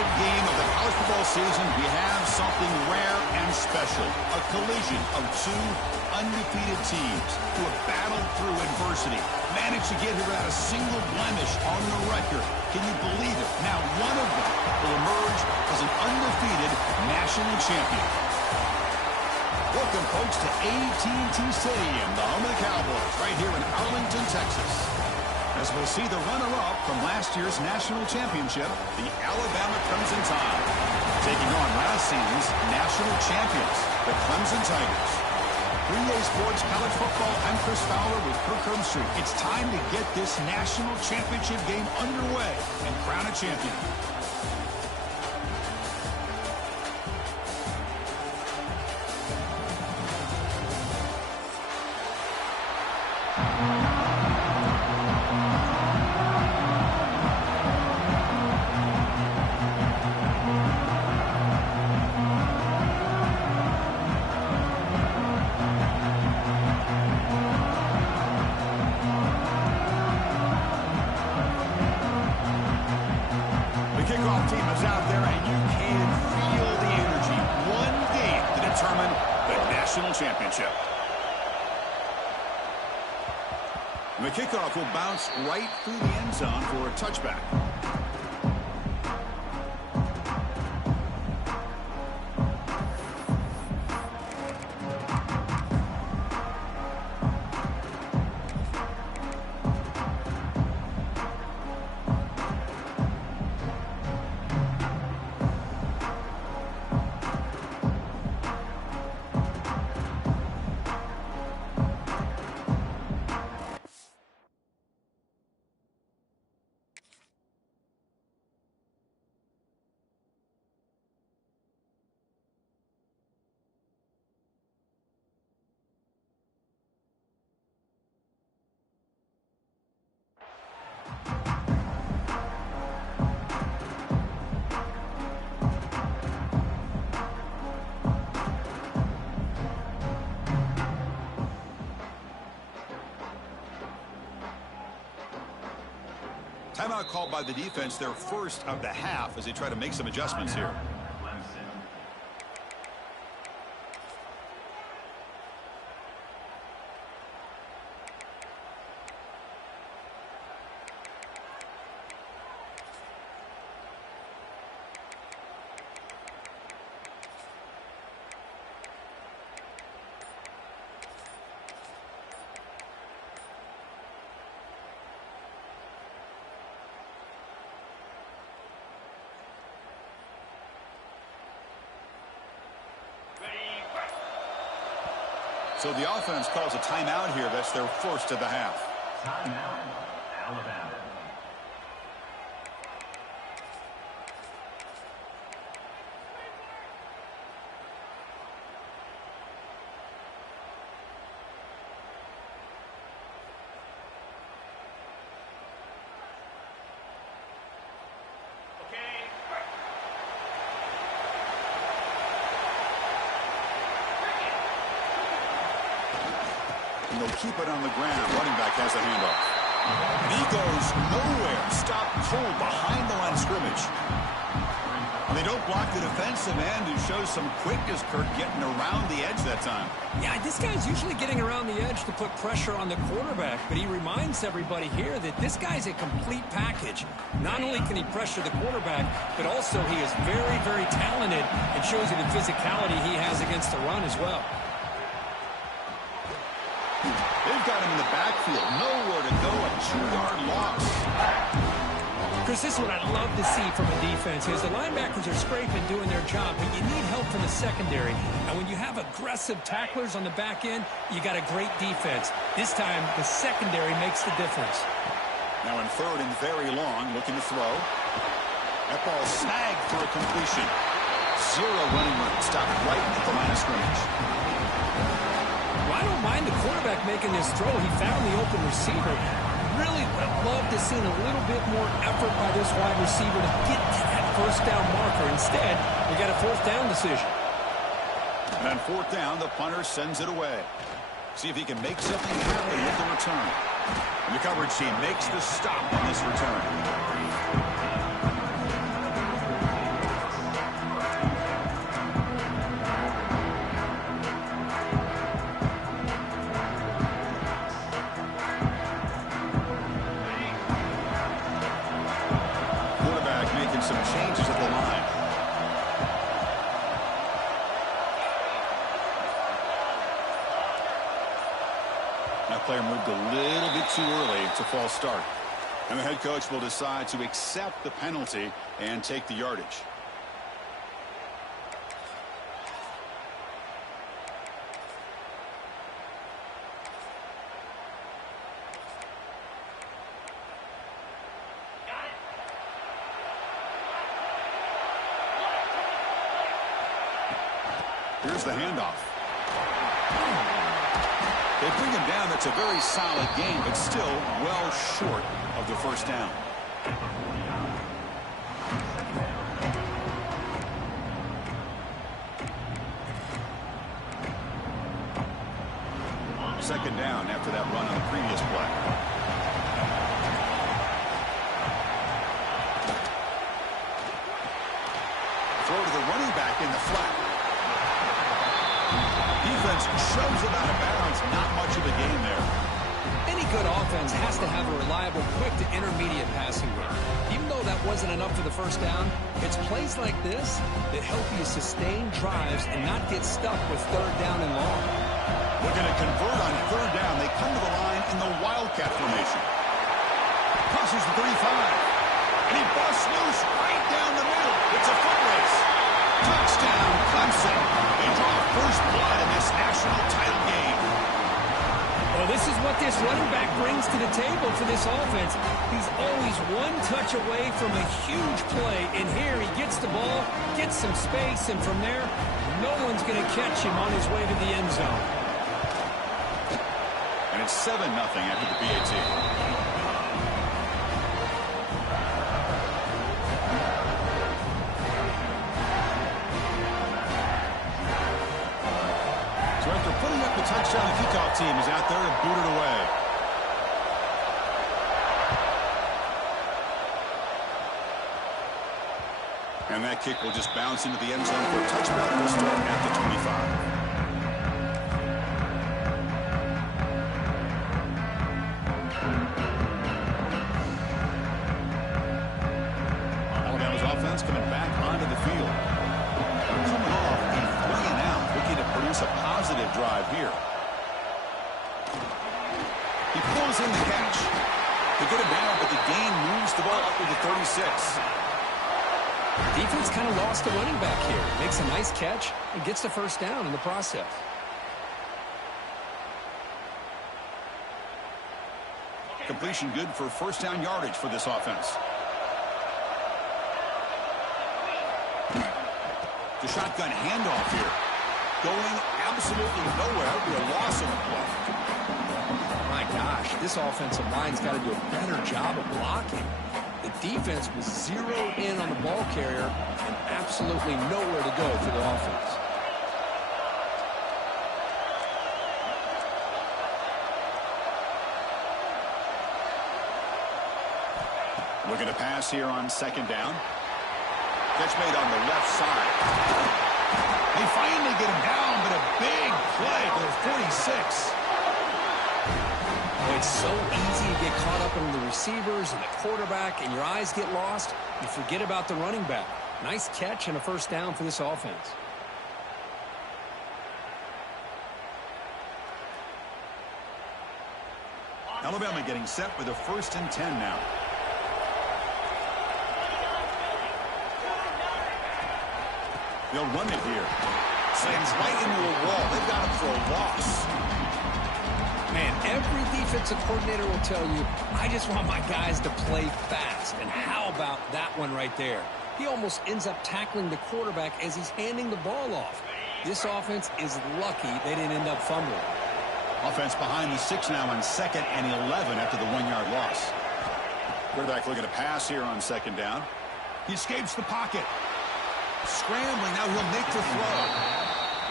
penultimate game of the college football season, we have something rare and special. A collision of two undefeated teams who have battled through adversity, managed to get here without a single blemish on the record. Can you believe it? Now one of them will emerge as an undefeated national champion. Welcome, folks, to AT&T Stadium, the home of the Cowboys, right here in Arlington, Texas. As we'll see the runner-up from last year's national championship, the Alabama Crimson Tide, taking on last season's national champions, the Clemson Tigers. 3A Sports College Football, I'm Chris Fowler with Kirk Herbstreit. It's time to get this national championship game underway and crown a champion. Kickoff team is out there, and you can feel the energy. One game to determine the national championship. The kickoff will bounce right through the end zone for a touchback. Timeout called by the defense, their first of the half, as they try to make some adjustments here. So the offense calls a timeout here. That's their first of the half. Timeout, Alabama. And they'll keep it on the ground. Running back has the handoff. And he goes nowhere. Stopped cold behind the line of scrimmage. And they don't block the defensive end, who shows some quickness, Kirk, getting around the edge that time. Yeah, this guy's usually getting around the edge to put pressure on the quarterback, but he reminds everybody here that this guy's a complete package. Not only can he pressure the quarterback, but also he is very, very talented and shows you the physicality he has against the run as well. They've got him in the backfield. Nowhere to go. A 2-yard loss. Chris, this is what I love to see from a defense is the linebackers are scraping, doing their job, but you need help from the secondary. And when you have aggressive tacklers on the back end, you got a great defense. This time, the secondary makes the difference. Now in third and very long, looking to throw. That ball snagged for a completion. Zero running room. Stopped right at the line of scrimmage. Well, I don't mind the quarterback making this throw. He found the open receiver. Really would have loved to see a little bit more effort by this wide receiver to get to that first down marker. Instead, we got a fourth down decision. And on fourth down, the punter sends it away. See if he can make something happen with the return. And the coverage team makes the stop on this return. too early. It's a false start. And the head coach will decide to accept the penalty and take the yardage. Here's the handoff. They bring him down. That's a very solid game, but still well short of the first down. Second down after that run on the previous play. Throw to the running back in the flat. Defense shoves it out of bounds. Not much of a game there. Any good offense has to have a reliable, quick to intermediate passing game. Even though that wasn't enough for the first down, it's plays like this that help you sustain drives and not get stuck with third down and long. Looking to convert on third down. They come to the line in the Wildcat formation. Crosses the 35. And he busts loose right down the middle. It's a foot race. Touchdown, Clemson. They draw first blood in this national title game. Well, this is what this running back brings to the table for this offense. He's always one touch away from a huge play, and here he gets the ball, gets some space, and from there, no one's going to catch him on his way to the end zone. And it's 7-0 after the PAT. The touchdown, the kickoff team is out there and booted away. And that kick will just bounce into the end zone for a touchback. Will start at the 25. Alabama's offense coming back onto the field. Coming off a 3-and-out, looking to produce a positive drive here. He pulls in the catch. They get him down, but the gain moves the ball up to the 36. Defense kind of lost the running back here. Makes a nice catch and gets the first down in the process. Completion good for first down yardage for this offense. The shotgun handoff here. Going absolutely nowhere. It'll be a loss of a play. My gosh, this offensive line's got to do a better job of blocking. The defense was zeroed in on the ball carrier and absolutely nowhere to go for the offense. Looking to pass here on second down. Catch made on the left side. They finally get him down, but a big play for the 46. Oh, it's so easy to get caught up in the receivers and the quarterback, and your eyes get lost. You forget about the running back. Nice catch and a first down for this offense. Alabama getting set with a 1st and 10 now. They'll run it here. Slams right into a wall. They've got him for a loss. Man, every defensive coordinator will tell you, I just want my guys to play fast. And how about that one right there? He almost ends up tackling the quarterback as he's handing the ball off. This offense is lucky they didn't end up fumbling. Offense behind the 6 now on 2nd and 11 after the 1-yard loss. Quarterback looking to pass here on 2nd down. He escapes the pocket. Scrambling, now he'll make the throw.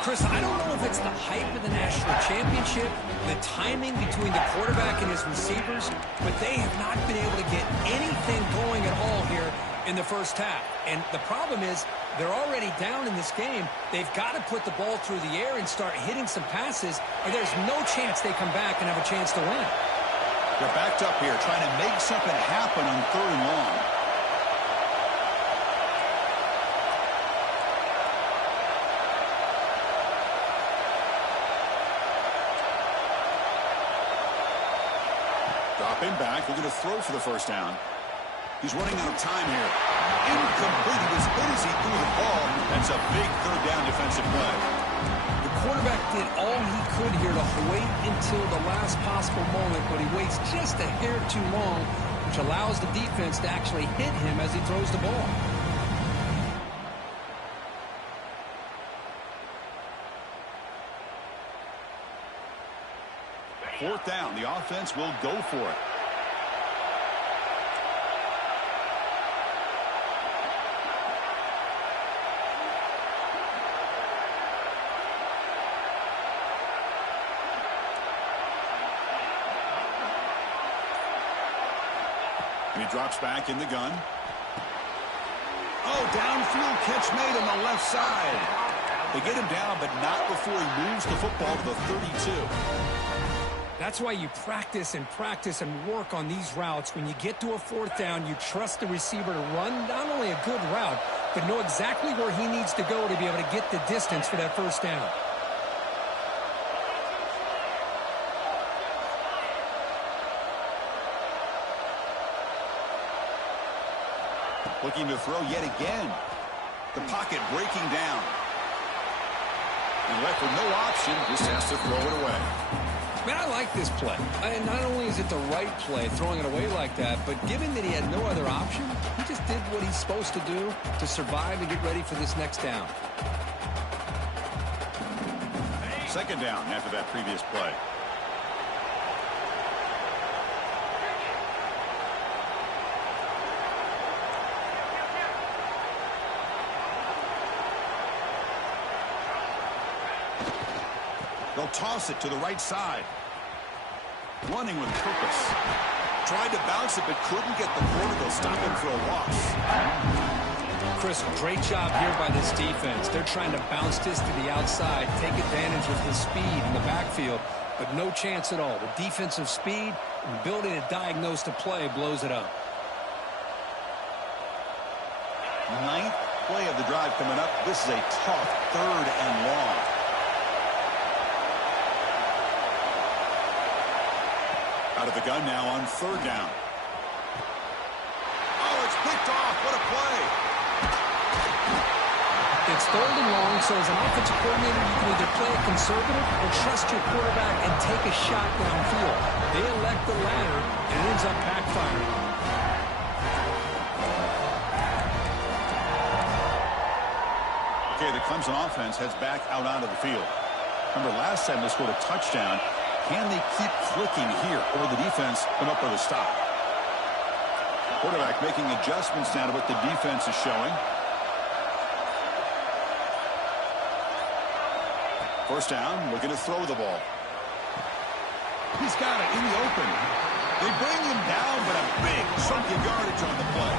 Chris, I don't know if it's the hype of the national championship, the timing between the quarterback and his receivers, but they have not been able to get anything going at all here in the first half. And the problem is they're already down in this game. They've got to put the ball through the air and start hitting some passes, or there's no chance they come back and have a chance to win. They're backed up here trying to make something happen on 3rd and long. Dropping back, looking to throw for the first down. He's running out of time here. Incomplete. He was good as he threw the ball. That's a big third down defensive play. The quarterback did all he could here to wait until the last possible moment, but he waits just a hair too long, which allows the defense to actually hit him as he throws the ball. Fourth down. The offense will go for it. And he drops back in the gun. Oh, downfield catch made on the left side. They get him down, but not before he moves the football to the 32. That's why you practice and work on these routes. When you get to a fourth down, you trust the receiver to run not only a good route, but know exactly where he needs to go to be able to get the distance for that first down. Looking to throw yet again. The pocket breaking down. And left with no option, just has to throw it away. Man, I like this play. And not only is it the right play, throwing it away like that, but given that he had no other option, he just did what he's supposed to do to survive and get ready for this next down. Second down after that previous play. They'll toss it to the right side. Running with purpose. Tried to bounce it, but couldn't get the corner. They'll stop him for a loss. Chris, great job here by this defense. They're trying to bounce this to the outside, take advantage of his speed in the backfield, but no chance at all. The defensive speed and ability to diagnose the play blows it up. Ninth play of the drive coming up. This is a tough third and long. Out of the gun now on third down. Oh, it's picked off. What a play. It's third and long, so as an offensive coordinator, you can either play it conservative or trust your quarterback and take a shot downfield. They elect the latter, and it ends up backfiring. Okay, the Clemson offense heads back out onto the field. Remember, last time they scored a touchdown. Can they keep clicking here, or will the defense come up with a stop? Quarterback making adjustments now to what the defense is showing. First down, looking to throw the ball. He's got it in the open. They bring him down, but a big chunk of yardage on the play.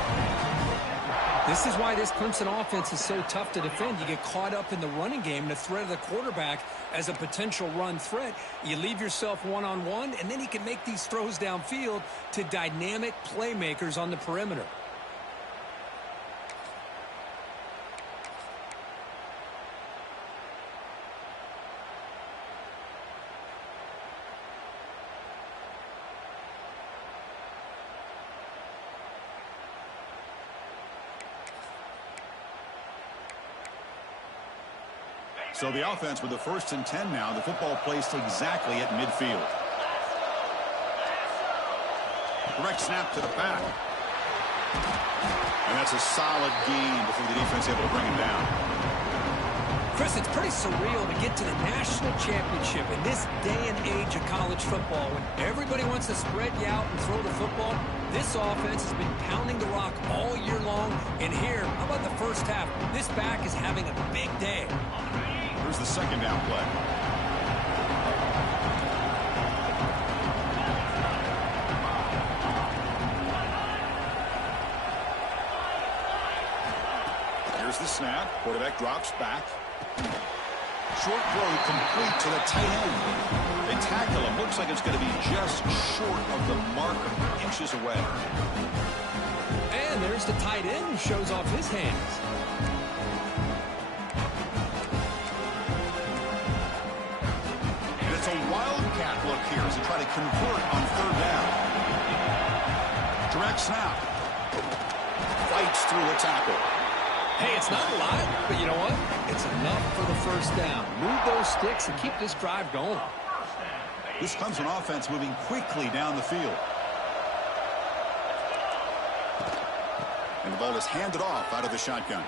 This is why this Clemson offense is so tough to defend. You get caught up in the running game, the threat of the quarterback as a potential run threat. You leave yourself one-on-one, and then he can make these throws downfield to dynamic playmakers on the perimeter. So the offense with the 1st and 10 now. The football placed exactly at midfield. Direct snap to the back. And that's a solid gain before the defense able to bring him down. Chris, it's pretty surreal to get to the national championship in this day and age of college football when everybody wants to spread you out and throw the football. This offense has been pounding the rock all year long. And here, how about the first half? This back is having a big day. Here's the second down play. Here's the snap. Quarterback drops back. Short throw complete to the tight end. They tackle him. Looks like it's going to be just short of the mark, inches away. And there's the tight end who shows off his hands. And it's a wildcat look here as they try to convert on third down. Quarterback snap. Fights through a tackle. Hey, it's not a lot, but you know what? It's enough for the first down. Move those sticks and keep this drive going. This Clemson offense moving quickly down the field. And the ball is handed off out of the shotgun.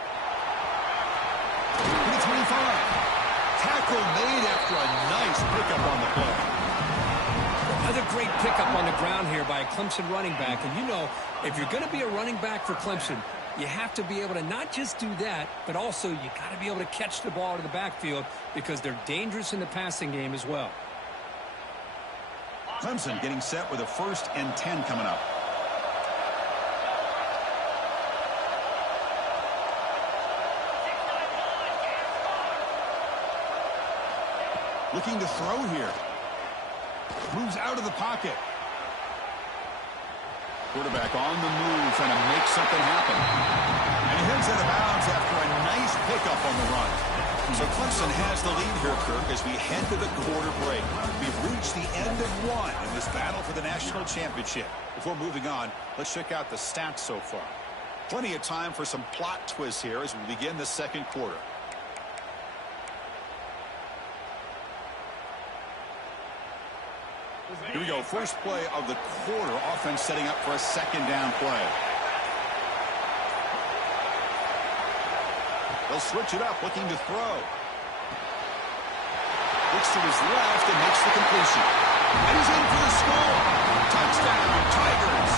To the 25. Tackle made after a nice pickup on the play. Another great pickup on the ground here by a Clemson running back. And you know, if you're going to be a running back for Clemson, you have to be able to not just do that, but also you got to be able to catch the ball to the backfield because they're dangerous in the passing game as well. Clemson getting set with a 1st and 10 coming up. Looking to throw here. Moves out of the pocket. Quarterback on the move, trying to make something happen. And he heads out of bounds after a nice pickup on the run. So Clemson has the lead here, Kirk, as we head to the quarter break. We've reached the end of one in this battle for the national championship. Before moving on, let's check out the stats so far. Plenty of time for some plot twists here as we begin the second quarter. Here we go. First play of the quarter. Offense setting up for a 2nd down play. They'll switch it up, looking to throw. Looks to his left and makes the completion. And he's in for the score. Touchdown, Tigers.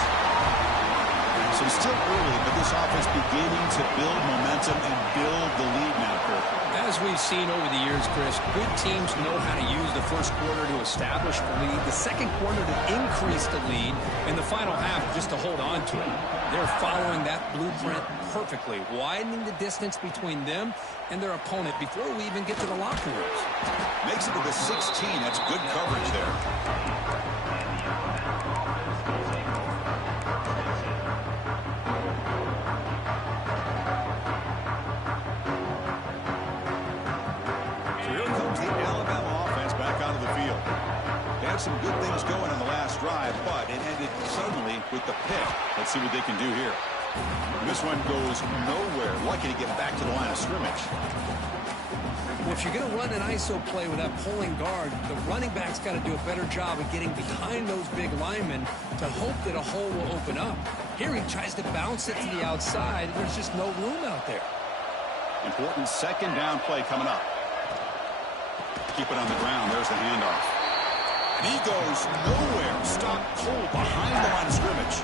So still early, but this offense beginning to build momentum and build the lead now, Kirk. As we've seen over the years, Chris, good teams know how to use the first quarter to establish the lead, the second quarter to increase the lead, and the final half just to hold on to it. They're following that blueprint perfectly, widening the distance between them and their opponent before we even get to the locker rooms. Makes it to the 16. That's good coverage there. Some good things going on the last drive, but it ended suddenly with the pick. Let's see what they can do here. This one goes nowhere. Lucky to get back to the line of scrimmage. Well, if you're going to run an ISO play with that pulling guard, the running back's got to do a better job of getting behind those big linemen to hope that a hole will open up. Here he tries to bounce it to the outside. There's just no room out there. Important 2nd down play coming up. Keep it on the ground. There's the handoff. And he goes nowhere. Stop cold behind the line of scrimmage.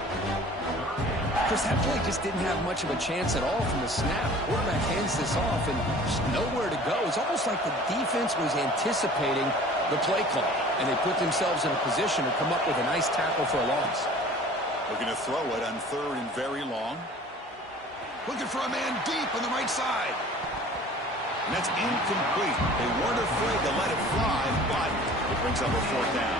Chris, that play just didn't have much of a chance at all from the snap. Quarterback hands this off and just nowhere to go. It's almost like the defense was anticipating the play call, and they put themselves in a position to come up with a nice tackle for a loss. Looking to throw it on 3rd and very long. Looking for a man deep on the right side. And that's incomplete. They weren't afraid to let it fly, but it brings up a 4th down.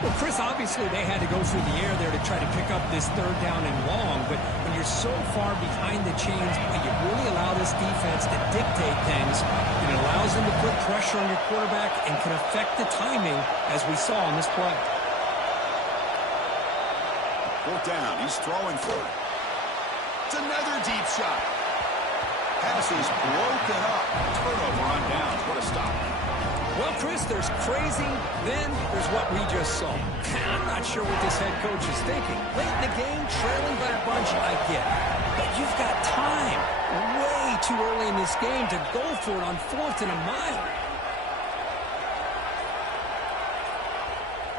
Well, Chris, obviously they had to go through the air there to try to pick up this 3rd down and long, but when you're so far behind the chains, you really allow this defense to dictate things. It allows them to put pressure on your quarterback and can affect the timing, as we saw on this play. 4th down. He's throwing for it. It's another deep shot. Pass is broken up. Turnover on downs. What a stop. Well, Chris, there's crazy, then there's what we just saw. I'm not sure what this head coach is thinking. Late in the game, trailing by a bunch, I get it. But you've got time, way too early in this game, to go for it on 4th and a mile.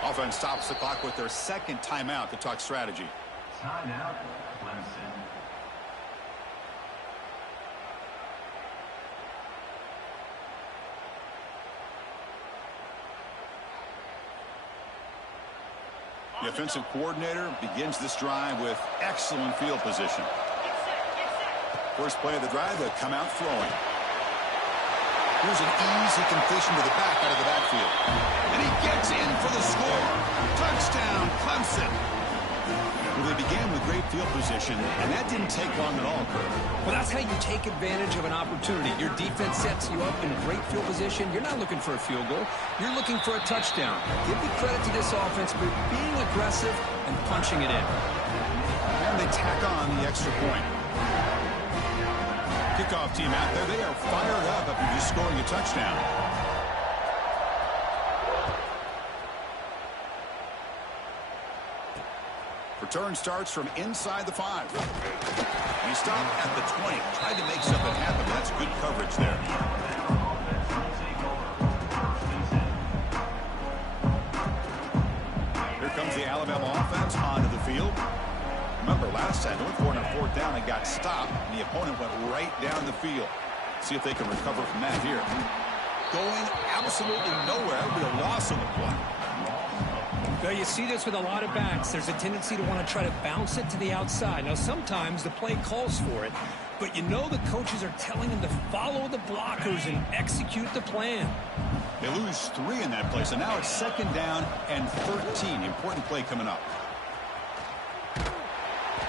Offense stops the clock with their 2nd timeout to talk strategy. Timeout, Clemson. The offensive coordinator begins this drive with excellent field position. First play of the drive, they come out throwing. Here's an easy completion to the back out of the backfield. And he gets in for the score. Touchdown, Clemson. Well, they began with great field position, and that didn't take long at all, Kirk. Well, that's how you take advantage of an opportunity. Your defense sets you up in great field position. You're not looking for a field goal. You're looking for a touchdown. Give the credit to this offense for being aggressive and punching it in. And they tack on the extra point. Kickoff team out there. They are fired up after just scoring a touchdown. Return starts from inside the 5. He stopped at the 20. Tried to make something happen. That's good coverage there. Here comes the Alabama offense onto the field. Remember, last time they went for it on 4th down and got stopped. And the opponent went right down the field. See if they can recover from that here. Going absolutely nowhere. That'll be a loss on the play. Well, you see this with a lot of backs. There's a tendency to want to try to bounce it to the outside. Now, sometimes the play calls for it, but you know the coaches are telling them to follow the blockers and execute the plan. They lose 3 in that play, so now it's 2nd down and 13. Important play coming up.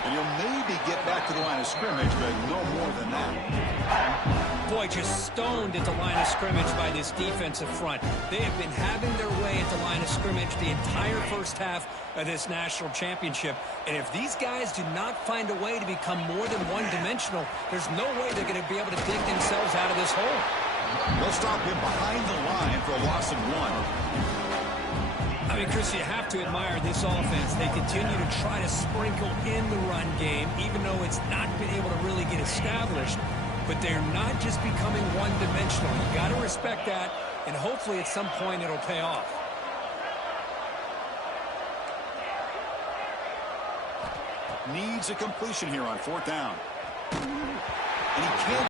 And you'll maybe get back to the line of scrimmage, but no more than that. Boy, just stoned at the line of scrimmage by this defensive front. They have been having their way at the line of scrimmage the entire first half of this national championship. And if these guys do not find a way to become more than one-dimensional, there's no way they're going to be able to dig themselves out of this hole. They'll stop him behind the line for a loss of 1. I mean, Chris, you have to admire this offense. They continue to try to sprinkle in the run game, even though it's not been able to really get established. But they're not just becoming one-dimensional. You got to respect that, and hopefully at some point it'll pay off. Needs a completion here on 4th down.